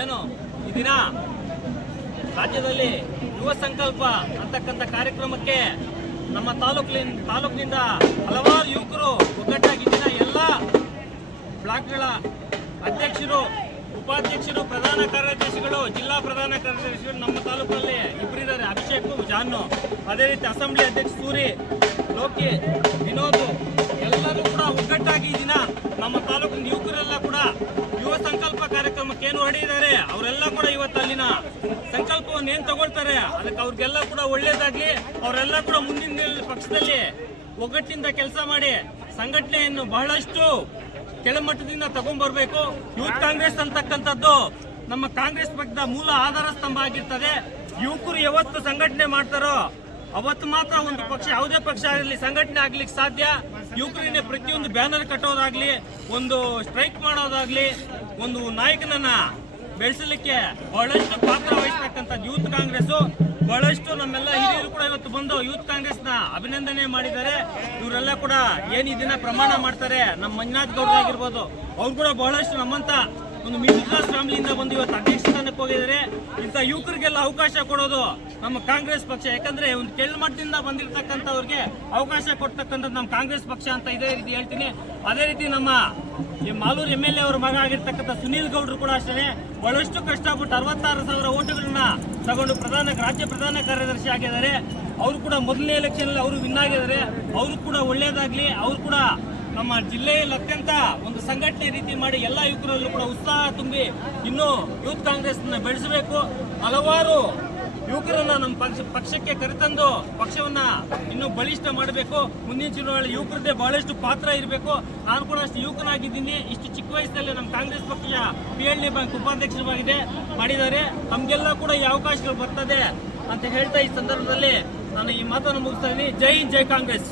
ಏನು ಈ ದಿನ ರಾಜ್ಯದಲ್ಲಿ ಯುವ ಸಂಕಲ್ಪ ಅಂತಕ್ಕಂಥ ಕಾರ್ಯಕ್ರಮಕ್ಕೆ ನಮ್ಮ ತಾಲೂಕಿನ ತಾಲೂಕಿನಿಂದ ಹಲವಾರು ಯುವಕರು ಒಗ್ಗಟ್ಟಾಗಿದ್ದಿನ ಉಪಾಧ್ಯಕ್ಷರು, ಪ್ರಧಾನ ಕಾರ್ಯದರ್ಶಿಗಳು, ಜಿಲ್ಲಾ ಪ್ರಧಾನ ಕಾರ್ಯದರ್ಶಿಗಳು ನಮ್ಮ ತಾಲೂಕಲ್ಲಿ ಇಬ್ಬರಿದ್ದಾರೆ ಅಭಿಷೇಕ್, ಜಾನು, ಅದೇ ರೀತಿ ಅಸೆಂಬ್ಲಿ ಅಧ್ಯಕ್ಷ ಸೂರಿ, ಲೋಕಿ ವಿನೋದ್ ಎಲ್ಲರೂ ಕೂಡ ಒಗ್ಗಟ್ಟಾಗಿ ದಿನ ನಮ್ಮ ತಾಲೂಕಿನ ಯುವಕರೆಲ್ಲ ಕೂಡ ಯುವ ಸಂಕಲ್ಪ ಕಾರ್ಯಕ್ರಮಕ್ಕೆ ಏನು ಹೊಡೆಯಿದ್ದಾರೆ ಅವರೆಲ್ಲ ಕೂಡ ಇವತ್ತು ಅಲ್ಲಿನ ಸಂಕಲ್ಪವನ್ನು ಏನ್ ತಗೊಳ್ತಾರೆ? ಅದಕ್ಕೆ ಅವ್ರಿಗೆಲ್ಲ ಕೂಡ ಒಳ್ಳೇದಾಗ್ಲಿ, ಅವರೆಲ್ಲ ಕೂಡ ಮುಂದಿನ ಪಕ್ಷದಲ್ಲಿ ಒಗ್ಗಟ್ಟಿನಿಂದ ಕೆಲಸ ಮಾಡಿ ಸಂಘಟನೆಯನ್ನು ಬಹಳಷ್ಟು ಕೆಳಮಟ್ಟದಿಂದ ತಗೊಂಡ್ಬರ್ಬೇಕು. ಯೂತ್ ಕಾಂಗ್ರೆಸ್ ಅಂತಕ್ಕಂಥದ್ದು ನಮ್ಮ ಕಾಂಗ್ರೆಸ್ ಪಕ್ಷದ ಮೂಲ ಆಧಾರ ಸ್ತಂಭ ಆಗಿರ್ತದೆ. ಯುವಕರು ಯಾವತ್ತು ಸಂಘಟನೆ ಮಾಡ್ತಾರೋ ಅವತ್ತು ಮಾತ್ರ ಒಂದು ಪಕ್ಷ, ಯಾವುದೇ ಪಕ್ಷ ಆಗಲಿ ಸಂಘಟನೆ ಆಗ್ಲಿಕ್ಕೆ ಸಾಧ್ಯ. ಯುವಕರಿಗೆ ಪ್ರತಿಯೊಂದು ಬ್ಯಾನರ್ ಕಟ್ಟೋದಾಗ್ಲಿ, ಒಂದು ಸ್ಟ್ರೈಕ್ ಮಾಡೋದಾಗ್ಲಿ, ಒಂದು ನಾಯಕನನ್ನ ಬೆಳೆಸಲಿಕ್ಕೆ ಬಹಳಷ್ಟು ಪಾತ್ರ ವಹಿಸ್ತಕ್ಕಂಥ ಯೂತ್ ಕಾಂಗ್ರೆಸ್ ಬಹಳಷ್ಟು ನಮ್ಮೆಲ್ಲ ಹಿರಿಯರು ಕೂಡ ಇವತ್ತು ಬಂದು ಯೂತ್ ಕಾಂಗ್ರೆಸ್ನ ಅಭಿನಂದನೆ ಮಾಡಿದ್ದಾರೆ. ಇವರೆಲ್ಲ ಕೂಡ ಏನು ಇದನ್ನ ಪ್ರಮಾಣ ಮಾಡ್ತಾರೆ ನಮ್ಮ ಮಂಜುನಾಥ್ ಗೌಡ್ರ ಆಗಿರ್ಬೋದು, ಅವ್ರು ಕೂಡ ಬಹಳಷ್ಟು ನಮ್ಮಂತ ಒಂದು ಮಿಡಲ್ ಕ್ಲಾಸ್ ಫ್ಯಾಮಿಲಿಯಿಂದ ಬಂದು ಇವತ್ತು ಅಧ್ಯಕ್ಷ ಸ್ಥಾನಕ್ಕೆ ಹೋಗಿದ್ದಾರೆ. ಇಂಥ ಯುವಕರಿಗೆಲ್ಲ ಅವಕಾಶ ಕೊಡೋದು ನಮ್ಮ ಕಾಂಗ್ರೆಸ್ ಪಕ್ಷ. ಯಾಕಂದ್ರೆ ಒಂದು ಕೆಳಮಟ್ಟದಿಂದ ಬಂದಿರತಕ್ಕಂಥವ್ರಿಗೆ ಅವಕಾಶ ಕೊಡ್ತಕ್ಕಂಥದ್ದು ನಮ್ಮ ಕಾಂಗ್ರೆಸ್ ಪಕ್ಷ ಅಂತ ಇದೇ ರೀತಿ ಹೇಳ್ತೀನಿ. ಅದೇ ರೀತಿ ನಮ್ಮ ಈ ಮಾಲೂರು ಎಂ ಎಲ್ ಎ ಅವರ ಮಗ ಆಗಿರ್ತಕ್ಕಂಥ ಸುನೀಲ್ ಗೌಡ್ರು ಕೂಡ ಅಷ್ಟೇ ಬಹಳಷ್ಟು ಕಷ್ಟಪಟ್ಟು ಅರವತ್ತಾರು ಸಾವಿರ ಓಟುಗಳನ್ನ ತಗೊಂಡು ಪ್ರಧಾನ ರಾಜ್ಯ ಪ್ರಧಾನ ಕಾರ್ಯದರ್ಶಿ ಆಗಿದ್ದಾರೆ. ಅವರು ಕೂಡ ಮೊದಲನೇ ಎಲೆಕ್ಷನ್ ಅಲ್ಲಿ ಅವರು ವಿನ್ ಆಗಿದ್ದಾರೆ. ಅವರು ಕೂಡ ಒಳ್ಳೇದಾಗ್ಲಿ. ಅವರು ಕೂಡ ನಮ್ಮ ಜಿಲ್ಲೆಯಲ್ಲಿ ಅತ್ಯಂತ ಒಂದು ಸಂಘಟನೆ ರೀತಿ ಮಾಡಿ ಎಲ್ಲ ಯುವಕರಲ್ಲೂ ಕೂಡ ಉತ್ಸಾಹ ತುಂಬಿ ಇನ್ನೂ ಯೂತ್ ಕಾಂಗ್ರೆಸ್ ಬೆಳೆಸಬೇಕು. ಹಲವಾರು ಯುವಕರನ್ನ ನಮ್ಮ ಪಕ್ಷ, ಪಕ್ಷಕ್ಕೆ ಕರೆತಂದು ಪಕ್ಷವನ್ನ ಇನ್ನು ಬಲಿಷ್ಠ ಮಾಡಬೇಕು. ಮುಂದಿನ ಚುನಾವಣೆ ಯುವಕರದ್ದೇ ಬಹಳಷ್ಟು ಪಾತ್ರ ಇರಬೇಕು. ನಾನು ಕೂಡ ಅಷ್ಟು ಯುವಕನಾಗಿದ್ದೀನಿ. ಇಷ್ಟು ಚಿಕ್ಕ ವಯಸ್ಸಲ್ಲಿ ನಮ್ಮ ಕಾಂಗ್ರೆಸ್ ಪಕ್ಷ ಪಿ ಎಲ್ ಡಿ ಬ್ಯಾಂಕ್ ಉಪಾಧ್ಯಕ್ಷರಾಗಿದೆ ಮಾಡಿದ್ದಾರೆ. ನಮಗೆಲ್ಲ ಕೂಡ ಈ ಅವಕಾಶಗಳು ಬರ್ತದೆ ಅಂತ ಹೇಳ್ತಾ ಈ ಸಂದರ್ಭದಲ್ಲಿ ನಾನು ಈ ಮಾತನ್ನು ಮುಗಿಸ್ತಾ ಇದ್ದೀನಿ. ಜೈ ಜೈ ಕಾಂಗ್ರೆಸ್.